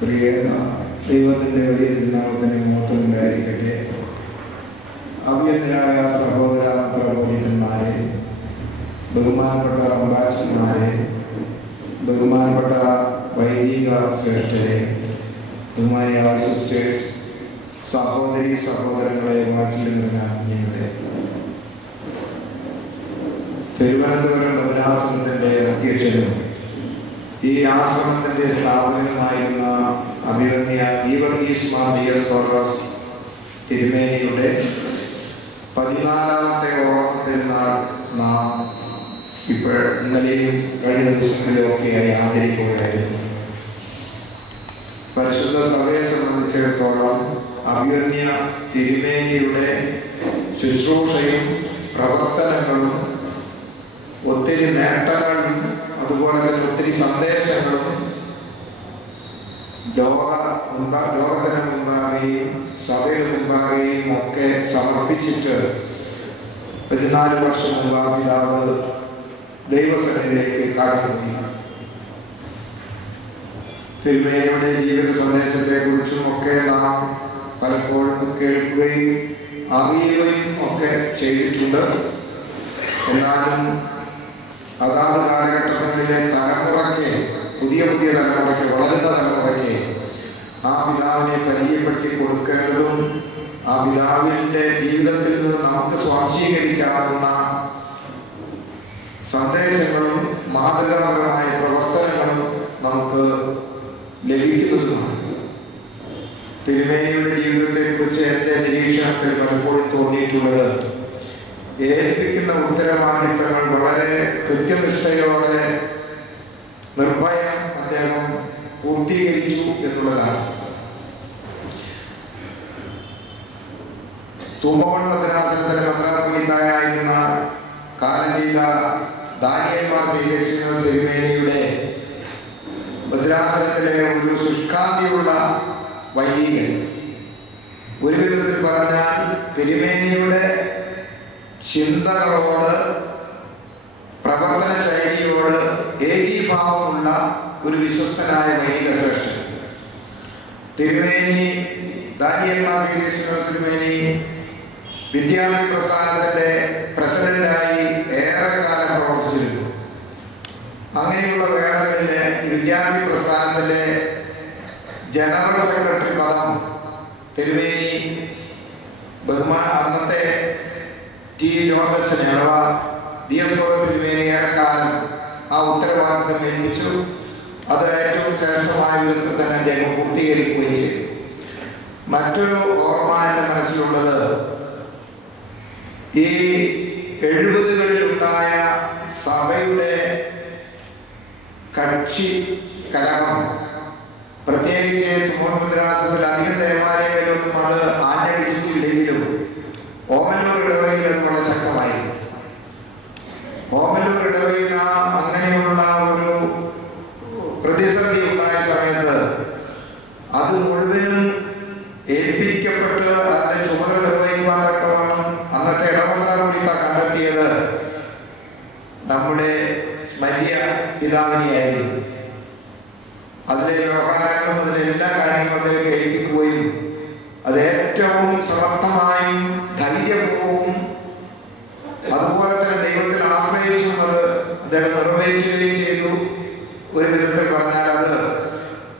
പ്രിയ ദൈവത്തിൻ്റെ വലിയ തിരുനാമത്തിന് മഹത്വമുണ്ടായിരിക്കട്ടെ. അഭിയന്തരായ സഹോദര പ്രബോധിതന്മാരെ, ബഹുമാനപ്പെട്ട അംബാസിഡർമാരെ, ബഹുമാനപ്പെട്ട വൈദിക ശ്രേഷ്ഠരെ, ബഹുമാനിയായ സിസ്റ്റേഴ്സ്, സഹോദരി സഹോദരങ്ങളെ, വാച്ചിലിരുന്ന കുഞ്ഞുങ്ങളെ, തിരുവനന്തപുരം ഭദ്രാസനത്തിൻ്റെ അധ്യക്ഷനും ഈ ആശ്രമത്തിൻ്റെ സ്ഥാപകനുമായിരുന്ന അഭിവന്യ ഗീവർഗീസ് മാർ ദിയോസ്കോറോസ് തിരുമേനിയുടെ 14ാമത്തെ ഓർമ്മ പെരുന്നാൾ നാം ഇന്നലെയും കഴിഞ്ഞ ദിവസങ്ങളിലുമൊക്കെയായി ആചരിക്കുകയായിരുന്നു. പരിശുദ്ധ സഭയെ സംബന്ധിച്ചിടത്തോളം അഭിവന്യ തിരുമേനിയുടെ ശുശ്രൂഷയും പ്രവർത്തനങ്ങളും ഒത്തിരി നേട്ടങ്ങളും അതുപോലെ തന്നെ ഒത്തിരി സന്ദേശങ്ങളും ലോകത്തിന് മുൻപാകെയും സഭയുടെ മുൻപാകെയും ഒക്കെ സമർപ്പിച്ചിട്ട് 14 വർഷം മുമ്പ് പിതാവ് ദൈവസന്നിധിയിലേക്ക് കടന്നുപോയി. തിരുമേനിയുടെ ജീവിത സന്ദേശത്തെ കുറിച്ചും ഒക്കെ നാം പലപ്പോഴും കേൾക്കുകയും അറിയുകയും ഒക്കെ ചെയ്തിട്ടുണ്ട്. എന്നാലും അതാത് കാലഘട്ടങ്ങളിലെ തലമുറയ്ക്ക്, പുതിയ തലമുറയ്ക്ക്, വളരുന്ന തലമുറയ്ക്ക് ആ പിതാവിനെ പരിചയപ്പെടുത്തി കൊടുക്കേണ്ടതും ആ പിതാവിൻ്റെ ജീവിതത്തിൽ നിന്ന് നമുക്ക് സ്വാംശീകരിക്കാവുന്ന സന്ദേശങ്ങളും മാതൃകാപരമായ പ്രവർത്തനങ്ങളും നമുക്ക് ലഭിക്കുന്നതുമാണ്. തിരുമേനിയുടെ ജീവിതത്തെക്കുറിച്ച് എൻ്റെ നിരീക്ഷണത്തിൽ പലപ്പോഴും തോന്നിയിട്ടുള്ളത്, ഏൽപ്പിക്കുന്ന ഉത്തരവാദിത്തങ്ങൾ വളരെ കൃത്യനിഷ്ഠയോടെ നിർഭയം അദ്ദേഹം പൂർത്തീകരിച്ചു എന്നുള്ളതാണ്. തൂമ്പമൺ ഭദ്രാസനത്തിലെ പത്രാപീഠായിരുന്ന കാലം ചെയ്ത ദാനിയേൽ മാർ തിരുമേനിയുടെ ഭദ്രാസനത്തിലെ ഒരു ശുഷ്കാന്തിയുള്ള വൈദികൻ, ഒരു വിധത്തിൽ പറഞ്ഞാൽ തിരുമേനിയുടെ ചിന്തകളോട്, പ്രവർത്തന ശൈലിയോട് ഏകീഭാവമുള്ള ഒരു വിശ്വസ്തനായ വൈദിക ശ്രേഷ്ഠൻ. തിരുമേനി ദാനിയേൽ മാർ തിരുമേനി വിദ്യാർത്ഥി പ്രസ്ഥാനത്തിന്റെ പ്രസിഡന്റായി ഏറെക്കാലം പ്രവർത്തിച്ചിരുന്നു. അങ്ങനെയുള്ള വേളകളിൽ വിദ്യാർത്ഥി പ്രസ്ഥാനത്തിന്റെ ജനറൽ സെക്രട്ടറി പദം തിരുമേനി അന്നത്തെ ടി ജോർജനെ അഥവാ ദിയോസ്കോറോസ് തിരുമേനി ഏറെക്കാലം ആ ഉത്തരവാദിത്തം ഏൽപ്പിച്ചു. അത് ഏറ്റവും ശ്രേഷ്ഠമായ വിധത്തിൽ തന്നെ അദ്ദേഹം പൂർത്തീകരിക്കുകയും ചെയ്തു. മറ്റൊരു ഓർമ്മ എൻ്റെ മനസ്സിലുള്ളത്, ഈ 70കളിലുണ്ടായ സഭയുടെ കക്ഷി കലഹം, പ്രത്യേകിച്ച് ഭദ്രാസനത്തിൽ അധികം ദേവാലയങ്ങളിലൊന്നും അത് ആഞ്ഞടിച്ചിട്ടില്ലെങ്കിലും ഓമല്ലൂർ ഇടവകയിൽ അത് വളരെ ശക്തമായി. ഓമല്ലൂർ ഇടവകയിൽ അങ്ങനെയുള്ള ഒരു പ്രതിസന്ധി ഉണ്ടായ സമയത്ത് അത് മുഴുവനും ഏൽപ്പിക്കപ്പെട്ട് അതിന്റെ ചുമതല നിർവഹിക്കുവാനൊക്കെ അന്നത്തെ ഇടമന്ത്രാപുരിത്ത കണ്ടെത്തിയത് നമ്മുടെ സ്മരിയ പിതാവിനെയായിരുന്നു. അതിലെ വ്യവഹാരങ്ങളും അതിലെ എല്ലാ കാര്യങ്ങളും അദ്ദേഹം ഏൽപ്പിക്കുകയും അത് ഏറ്റവും സമർത്ഥമായും ധൈര്യപൂർവവും അതുപോലെ തന്നെ ദൈവത്തിൽ ആശ്രയിച്ചും അത് അദ്ദേഹം നിർവഹിക്കുകയും ചെയ്തു. ഒരു വിധത്തിൽ പറഞ്ഞാൽ അത്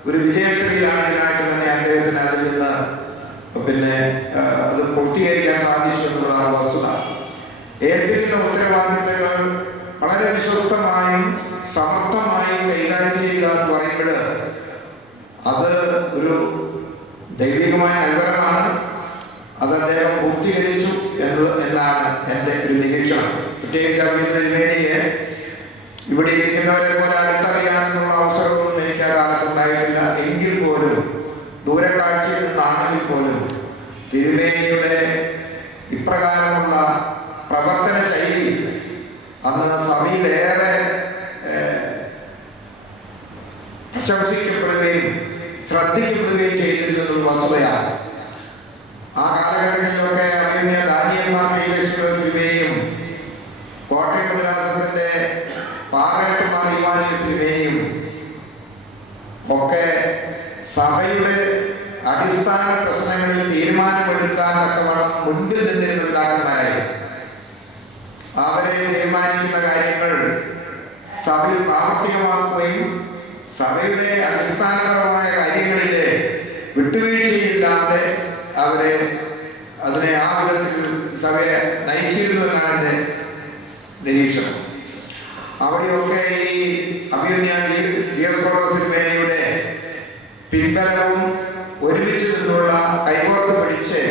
ഒരു വിജയശ്രീലാളിനായിട്ട് തന്നെ അദ്ദേഹത്തിന് അതിൽ നിന്ന് അത് പൂർത്തീകരിക്കാൻ സാധിച്ചു എന്നുള്ളതാണ് വസ്തുത. ഏൽപ്പിക്കുന്ന ഉത്തരവാദിത്തങ്ങൾ വളരെ വിശ്വസ്തമായും സമർത്ഥമായും കൈകാര്യം ചെയ്യുക എന്ന് പറയുമ്പോൾ അത് ഒരു ദൈവികമായ അനുഗ്രഹമാണ്. അത് അദ്ദേഹം പൂർത്തീകരിച്ചു എന്നാണ് എൻ്റെ ഒരു നിരീക്ഷണം. പ്രത്യേകിച്ച് തിരുമേനിയെ ഇവിടെ ഇരിക്കുന്നവരെ പോലെ അടുത്തറിയാനുള്ള അവസരമൊന്നും എനിക്ക് ആ കാലത്തുണ്ടായിട്ടില്ല. എങ്കിൽ പോലും ദൂരക്കാഴ്ചയിൽ നിന്നാണെങ്കിൽ പോലും തിരുമേനിയുടെ ഇപ്രകാരമുള്ള പ്രവർത്തന ശൈലി അന്ന് സഭയിലേറെ പ്രശംസിക്കപ്പെടുകയും ശ്രദ്ധിക്കപ്പെടുകയും ചെയ്തിരുന്നത് വസ്തുതയാണ്. ആ കാലഘട്ടങ്ങളിലൊക്കെ അഭിനയ ദാനിയേൽ മാർ തിരുമേനിയും കോട്ടയം ഭദ്രാസനത്തിന്റെ പാറേട്ട് മാർ തിരുമേനിയും ഒക്കെ സഭ തീരുമാനമെടുക്കാൻ തക്കവണ്ണം മുൻപിൽ നിന്നിരുന്ന പിതാക്കന്മാരായി അവരെ തീരുമാനിക്കുന്ന കാര്യങ്ങൾ സഭയിൽ പ്രാവർത്തികമാക്കുകയും സഭയുടെ അടിസ്ഥാനപരമായ കാര്യങ്ങളിലെ വിട്ടുവീഴ്ചയില്ലാതെ അതിനെ ആ വിധത്തിൽ സഭയെ നയിച്ചിരുന്നു എന്നാണ് എൻ്റെ നിരീക്ഷണം. അവിടെയൊക്കെ ഈ അഭിമന്യ തിരുമേനിയുടെ പിൻബലവും ഒരുമിച്ച് നിന്നുള്ള കൈകോർത്ത് പിടിച്ച്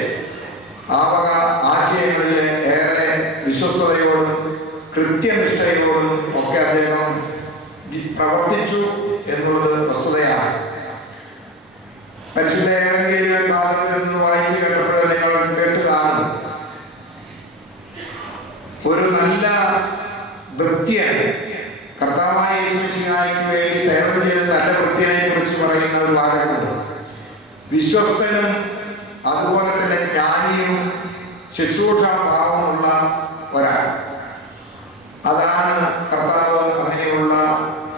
ആവക ആശയങ്ങളിൽ ഏറെ വിശ്വസ്തയോടും കൃത്യനിഷ്ഠയോടും ഒക്കെ അദ്ദേഹം പ്രവർത്തിച്ചു എന്നുള്ളത് വസ്തുതയാണ്. പരിശുദ്ധ ഭാഗത്തിൽ നിന്ന് വായിച്ചു കേട്ടപ്പോൾ നിങ്ങൾ കേട്ട് കാണും. ഒരു നല്ല വൃത്യൻ കർത്താവായ യേശുമിശിഹായ്ക്ക് വേണ്ടി സേവനം ചെയ്ത നല്ല വൃത്യനെ കുറിച്ച് പറയുന്ന ഒരു വാചകമുണ്ട്. വിശ്വസ്തനും അതുപോലെ തന്നെ ജ്ഞാനിയും ശുശ്രൂഷാഭാവമുള്ള ഒരാൾ. അതാണ് കർത്താവ് അങ്ങനെയുള്ള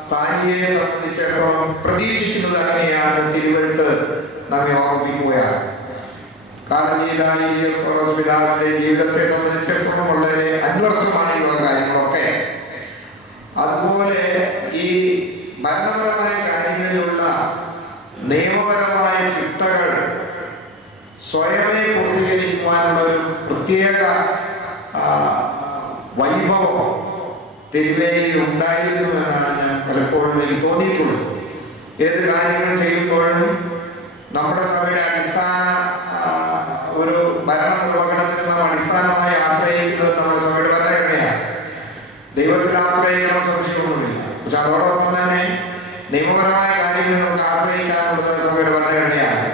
സ്ഥാനിയെ സംബന്ധിച്ചിടത്തോളം പ്രതീക്ഷിക്കുന്നത്. അങ്ങനെയാണ് തിരുവഴുത്ത് നമ്മെ ഓർമ്മിപ്പിക്കുകയാണ്. പിതാവിന്റെ ജീവിതത്തെ സംബന്ധിച്ചിടത്തോളം വളരെ അന്വർത്ഥമായുള്ള കാര്യങ്ങളൊക്കെ. അതുപോലെ ഈ ഭരണപരമായ കാര്യങ്ങളിലുള്ള നിയമപരമായ ചിട്ടകൾ സ്വയമേ പൂർത്തീകരിക്കുവാനുള്ള ഒരു പ്രത്യേക വൈഭവം തിരുമേനിയിൽ ഉണ്ടായിരുന്നു എന്നാണ് ഞാൻ പലപ്പോഴും എനിക്ക് തോന്നിയിട്ടുള്ളത്. ഏത് കാര്യങ്ങൾ ചെയ്യുമ്പോഴും നമ്മുടെ സഭയുടെ അടിസ്ഥാന ഒരു ഭരണ നിർവഹണത്തിന് നാം അടിസ്ഥാനമായി ആശ്രയിക്കുന്നത് നമ്മുടെ സഭയുടെ ഭരണഘടനയാണ്. ദൈവത്തിൽ ആശ്രയിക്കണം സംശയമൊന്നുമില്ല. പക്ഷെ അതോടൊപ്പം തന്നെ നിയമപരമായ കാര്യങ്ങൾ നമുക്ക് ആശ്രയിക്കാനുള്ളത് സഭയുടെ ഭരണഘടനയാണ്.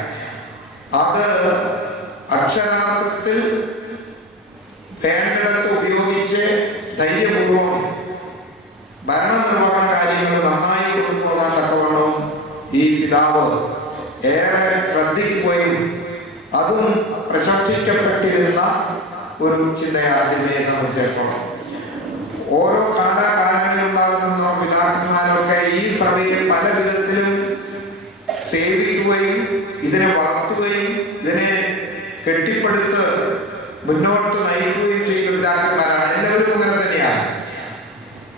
അത് അക്ഷരാർത്ഥത്തിൽ വേണ്ടിടത്ത് ഉപയോഗിച്ച് ധൈര്യപൂർവം ഭരണനിർവഹണ കാര്യങ്ങൾ നന്നായി കൊണ്ടുപോകാൻ തക്കവണ്ണം ഈ പിതാവ് ഏറെ ശ്രദ്ധിക്കുകയും അതും പ്രശംസിക്കപ്പെട്ടിരുന്ന ഒരു ചിന്തയാണ് ഇതിനെ സംബന്ധിച്ചിടത്തോളം. ഓരോ കാലകാലങ്ങളിലുണ്ടാകുന്ന പിതാക്കന്മാരൊക്കെ ഈ സഭയെ പല വിധത്തിലും സേവിക്കുകയും ഇതിനെ വളർത്തുകയും ഇതിനെ കെട്ടിപ്പടുത്ത് മുന്നോട്ട് നയിക്കുകയും ചെയ്യുന്ന പിതാക്കന്മാരാണ്. എല്ലാവരും അങ്ങനെ തന്നെയാണ്.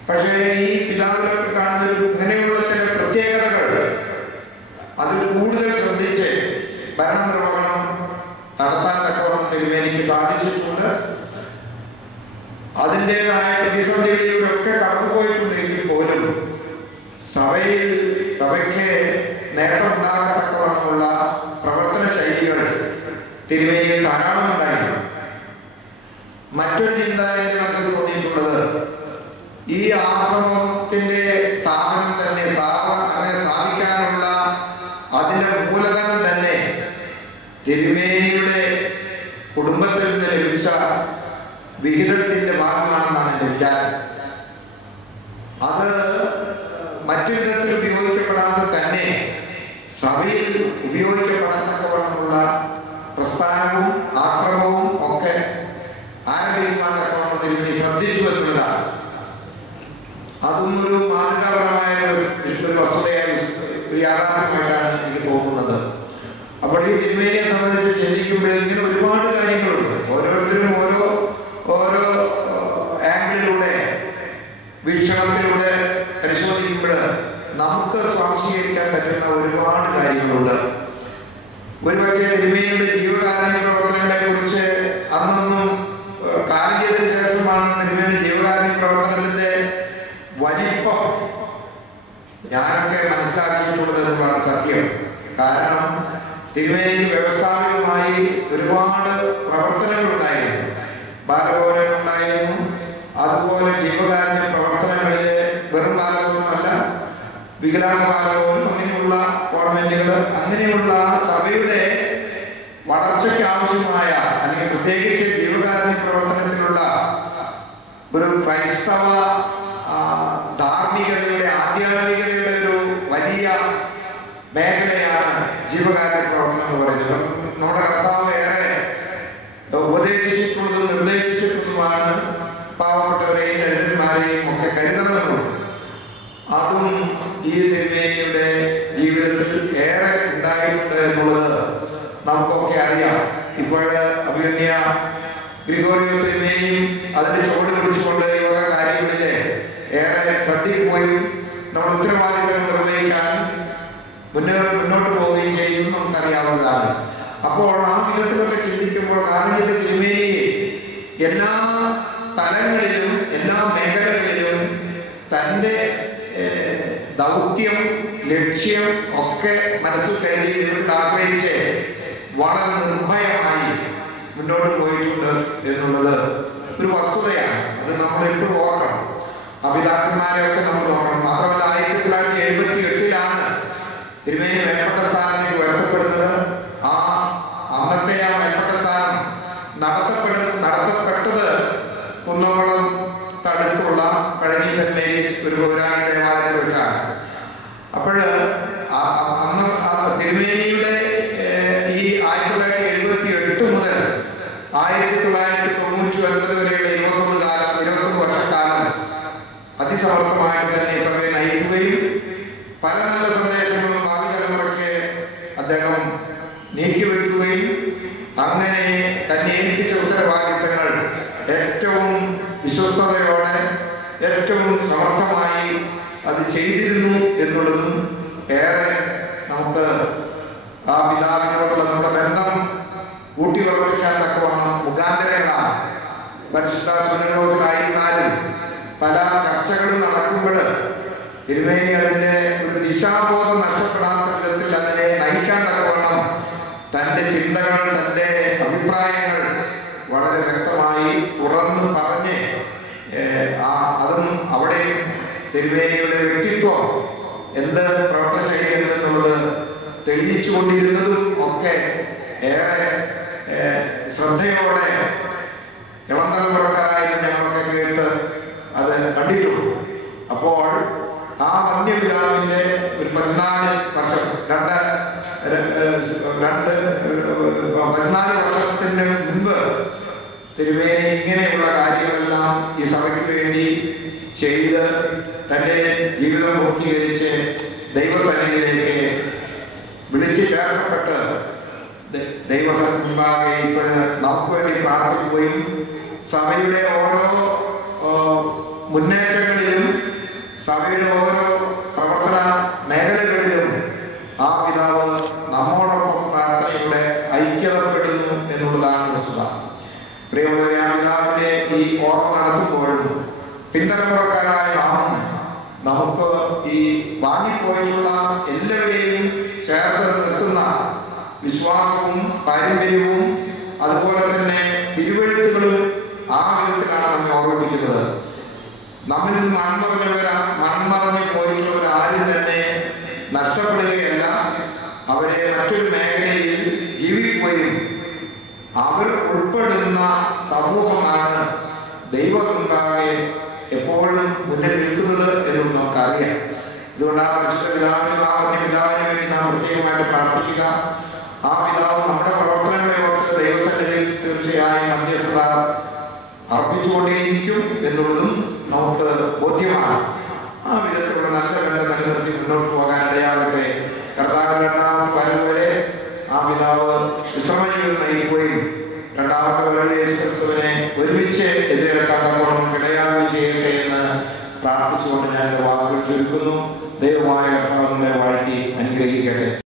പക്ഷേ ഈ പിതാവിനൊക്കെ കാണുന്ന ഇങ്ങനെയുള്ള ചില പ്രത്യേകതകൾ അതിൽ കൂടുതൽ ശ്രദ്ധിച്ച് ഭരണനിർവഹണം നടത്താൻ തക്കവണ്ണം തിരുമേനിക്ക് സാധിച്ചിട്ടുണ്ട്. അതിൻ്റെതായ പ്രതിസന്ധികളിലൂടെയൊക്കെ കടന്നുപോയിട്ടുണ്ടെങ്കിൽ പോലും സഭയ്ക്ക് നേട്ടമുണ്ടാകത്തക്കവണ്ണമുള്ള പ്രവർത്തന ശൈലികൾ തിരുമേനിയിൽ ധാരാളം ഉണ്ടായിരുന്നു. മറ്റൊരു ചിന്ത എനിക്ക് തോന്നിയിട്ടുള്ളത്, ഈ ആശ്രമത്തിന്റെ സ്ഥാപനം തന്നെ അങ്ങനെ സ്ഥാപിക്കാനുള്ള അതിന്റെ മൂലധനം തന്നെ തിരുമേനിയുടെ കുടുംബത്തിൽ നിന്ന് ലഭിച്ച വിഹിതത്തിന്റെ ഭാഗമാണെന്നാണ് എൻ്റെ വിചാരം. അത് മറ്റു വിധത്തിൽ ഉപയോഗിക്കപ്പെടാതെ തന്നെ സഭയിൽ ഉപയോഗിക്കപ്പെടത്തക്കവണ്ണമുള്ള പ്രസ്ഥാനവും ആശ്രമവും ഒക്കെ ആരംഭിക്കുവാൻ തക്കവണ്ണം തിരുമേനി ശ്രദ്ധിച്ചു എന്നുള്ളതാണ്. അതും ഒരു മാതൃകാപരമായ ഒരു വസ്തുതയായി ഒരു യാഥാർത്ഥ്യമായിട്ടാണ് എനിക്ക് തോന്നുന്നത്. അപ്പോൾ ഈ തിരുമേനിയെ സംബന്ധിച്ച് ചിന്തിക്കുമ്പോഴേക്കും ഒരുപാട് കാര്യങ്ങളുണ്ട്. ഓരോരുത്തരും ഓരോ ആംഗിളിലൂടെ വീക്ഷണത്തിലൂടെ പരിശോധിക്കുമ്പോൾ നമുക്ക് സ്വാംശീകരിക്കാൻ പറ്റുന്ന ഒരുപാട് കാര്യങ്ങളുണ്ട്. ഒരുപക്ഷെ തിരുമേനിയുടെ ജീവകാരുണ്യ പ്രവർത്തനങ്ങളെ കുറിച്ച് അന്നൊന്നും കാലം ചെയ്തതിനു ശേഷമാണ് തിരുമേനിയുടെ ജീവകാരുണ്യ പ്രവർത്തനത്തിന്റെ വലിപ്പം ഞാനൊക്കെ മനസ്സിലാക്കിയിട്ടുള്ളത് എന്നുള്ളതാണ് സത്യം. കാരണം തിരുമേനി വ്യവസ്ഥാപിതമായി ഒരുപാട് പ്രവർത്തനങ്ങളുണ്ടായിരുന്നു. ബാലഭവനങ്ങളുണ്ടായിരുന്നു. അതുപോലെ ജീവകാരുണ്യ പ്രവർത്തനങ്ങളിൽ വെറും ബാലഭവനമല്ല, വികലാംഗ ബാലഭവനം, അങ്ങനെയുള്ള ഗവൺമെന്റുകൾ, അങ്ങനെയുള്ള സഭയുടെ വളർച്ചയ്ക്ക് ആവശ്യമായ അല്ലെങ്കിൽ പ്രത്യേകിച്ച് ജീവകാരുണ്യ പ്രവർത്തനത്തിലുള്ള ഒരു ക്രൈസ്തവ ധാർമ്മികതയുടെ ആധ്യാത്മികതയുടെ ഒരു വലിയ മേഖലയാണ് ജീവകാരുണ്യ പ്രവർത്തനം എന്ന് പറയുന്നത്. നമ്മുടെ കർത്താവ് ഏറെ ഉപദേശിച്ചിട്ടുള്ളതും നിർദ്ദേശിച്ചിട്ടുള്ളതുമാണ് പാവപ്പെട്ടവരെയും ദരിദ്രന്മാരെയും ഒക്കെ കരുതണമെന്നുള്ളത്. അതും ഈ തിരുമേനിയുടെ ജീവിതത്തിൽ ഏറെ ഉണ്ടായിട്ടുണ്ട് എന്നുള്ളത് നമുക്കൊക്കെ അറിയാം. പഠിക്കുകയും നമ്മുടെ ഉത്തരവാദിത്തങ്ങൾ നിർവഹിക്കാൻ മുന്നോട്ട് പോവുകയും ചെയ്യുന്നു നമുക്കറിയാവുന്നതാണ്. അപ്പോൾ ആ വിധത്തിലൊക്കെ ചിന്തിക്കുമ്പോൾ കാർമിക തിരുമേനിയെ എല്ലാ തലങ്ങളിലും എല്ലാ മേഖലകളിലും തൻ്റെ ദൗത്യം ലക്ഷ്യം ഒക്കെ മനസ്സിൽ കരുതി ഇതിനോട് ആശ്രയിച്ച് വളരെ നിർഭയമായി മുന്നോട്ട് പോയിട്ടുണ്ട് എന്നുള്ളത് ഒരു വസ്തുതയാണ്. അത് നമ്മൾ എപ്പോഴും ഓർക്കണം. അപിതാക്കന്മാരെയൊക്കെ നമ്മൾ നോക്കണം. മാത്രമല്ല 1978 തിരുമേനി മേൽപ്പെട്ട സ്ഥാനത്തേക്ക് ഉയർത്തപ്പെടുന്നത്. അന്നത്തെ ആ മേൽപ്പെട്ട സ്ഥാനം നടത്തപ്പെട്ടത് കുന്നംകുളം അടുത്തുള്ള പഴനി സെന്റ് മേരീസ് ഒരു പൗരാണിക ദേവാലയത്തിൽ വെച്ചാണ്. അപ്പോൾ അന്ന് തിരുമേനിയുടെ ഈ 1978 മുതൽ 1999 വരെയുള്ള 21 വർഷക്കാലം അതിസമർത്ഥമായിട്ട് തന്നെ സഭയെ നയിക്കുകയും പല നല്ല സന്ദേശങ്ങളും ഭാവി തലമുറയ്ക്ക് അദ്ദേഹം നീക്കിവെക്കുകയും അങ്ങനെ തന്നെ ഏൽപ്പിച്ച ഉത്തരവാദിത്തങ്ങൾ ഏറ്റവും വിശ്വസ്തയോടെ ഏറ്റവും സമർത്ഥമായി അത് ചെയ്തിരുന്നു എന്നുള്ളതും ഏറെ നമുക്ക് ആ പിതാവിനോടുള്ള നമ്മുടെ ബന്ധം ഊട്ടിയുറപ്പിക്കാൻ തക്കവണ്ണം മുഖാന്തരങ്ങളാണ്. പരിശുദ്ധ സുന്നതോസിലായിരുന്നാലും പല ചർച്ചകളും നടക്കുമ്പോൾ തിരുമേനി അതിൻ്റെ ഒരു ദിശാബോധം നഷ്ടപ്പെടാത്ത വിധത്തിൽ അതിനെ നയിക്കാൻ തക്കവണ്ണം തൻ്റെ ചിന്തകൾ തൻ്റെ അഭിപ്രായങ്ങൾ വളരെ വ്യക്തമായി തുറന്ന് പറഞ്ഞ് അതും അവിടെയും തിരുമേനിയുടെ വ്യക്തിത്വം എന്ത് പ്രവർത്തന ശൈലി എന്നുള്ളത് തെളിയിച്ചുകൊണ്ടിരുന്നതും ഒക്കെ ഏറെ ശ്രദ്ധയോടെ ഇളന്തലമുറക്കാരായി ഞങ്ങളൊക്കെ കേട്ട് അത് കണ്ടിട്ടുള്ളൂ. അപ്പോൾ ആ വന്യപിതാവിൻ്റെ ഒരു 14 വർഷത്തിന് മുൻപ് തിരുമേനി ഇങ്ങനെയുള്ള കാര്യങ്ങളെല്ലാം ഈ സഭയ്ക്ക് വേണ്ടി ചെയ്ത് തൻ്റെ ജീവിതം പൂർത്തീകരിച്ച് ദൈവസന്നിധിയിലേക്ക് വിളിച്ചു ചേർക്കപ്പെട്ട് ദൈവമുമ്പാകെ ഇപ്പോൾ നമുക്ക് വേണ്ടി പ്രാർത്ഥിക്കുകയും സഭയുടെ ഓരോ മുന്നേറ്റങ്ങളിലും സഭയുടെ ഓരോ പ്രവർത്തന മേഖലകളിലും ആ പിതാവ് നമ്മോടൊപ്പം പ്രാർത്ഥനയുടെ ഐക്യതപ്പെടുന്നു എന്നുള്ളതാണ് വസ്തുത. പ്രിയമുള്ള ആ പിതാവിൻ്റെ ഈ ഓർമ്മ നടത്തുമ്പോഴും പിന്തലമുറക്കാരായ നാം നമുക്ക് ഈ വാങ്ങിപ്പോയിട്ടുള്ള എല്ലാവരെയും ചേർത്ത് നിർത്തുന്ന വിശ്വാസവും പാരമ്പര്യവും അതുപോലെ തന്നെ തിരുവെഴുത്തുകളും ആ വിധത്തിലാണ് നമ്മെ ഓർമ്മിപ്പിക്കുന്നത്. നമ്മിൽ മൺമറഞ്ഞു പോയിട്ടുള്ളവർ ആരും തന്നെ നഷ്ടപ്പെടുകയല്ല, അവരെ മറ്റൊരു മേഖലയിൽ ജീവിക്കുകയും അവർ ഉൾപ്പെടുന്ന സമൂഹമാണ് ദൈവമുണ്ടാകെ എപ്പോഴും മുന്നിൽ നിൽക്കുന്നത് എന്നും നമുക്കറിയാം. ഇതുകൊണ്ട് ആ പരിശുദ്ധ പിതാവിന് വേണ്ടി നാം പ്രത്യേകമായിട്ട് പ്രാർത്ഥിക്കുക. ആ പിതാവ് നമ്മുടെ പ്രവർത്തനങ്ങളെ ഓർത്ത് ദൈവസന്നിധിയിൽ തീർച്ചയായും മധ്യസ്ഥത അർപ്പിച്ചുകൊണ്ടേയിരിക്കും എന്നുള്ളതും നമുക്ക് ബോധ്യമാണ്. ആ വിധത്തിലുള്ള നല്ല ബന്ധം നിലനിർത്തി മുന്നോട്ട് പോകാൻ ഇടയാകട്ടെ. കർത്താവ് രണ്ടാമത്തെ വരവ് വരെ ആ പിതാവ് വിശ്രമജീവിതം നയിക്കുകയും രണ്ടാമത്തെ വരവിലെ ക്രിസ്തുവിനെ ഒരുമിച്ച് എതിരേൽക്കാൻ തക്കവണ്ണം ഇടയാകുകയും ചെയ്യട്ടെ എന്ന് പ്രാർത്ഥിച്ചുകൊണ്ട് ഞാൻ വാക്കുകൾ ചുരുക്കുന്നു. ദൈവമായ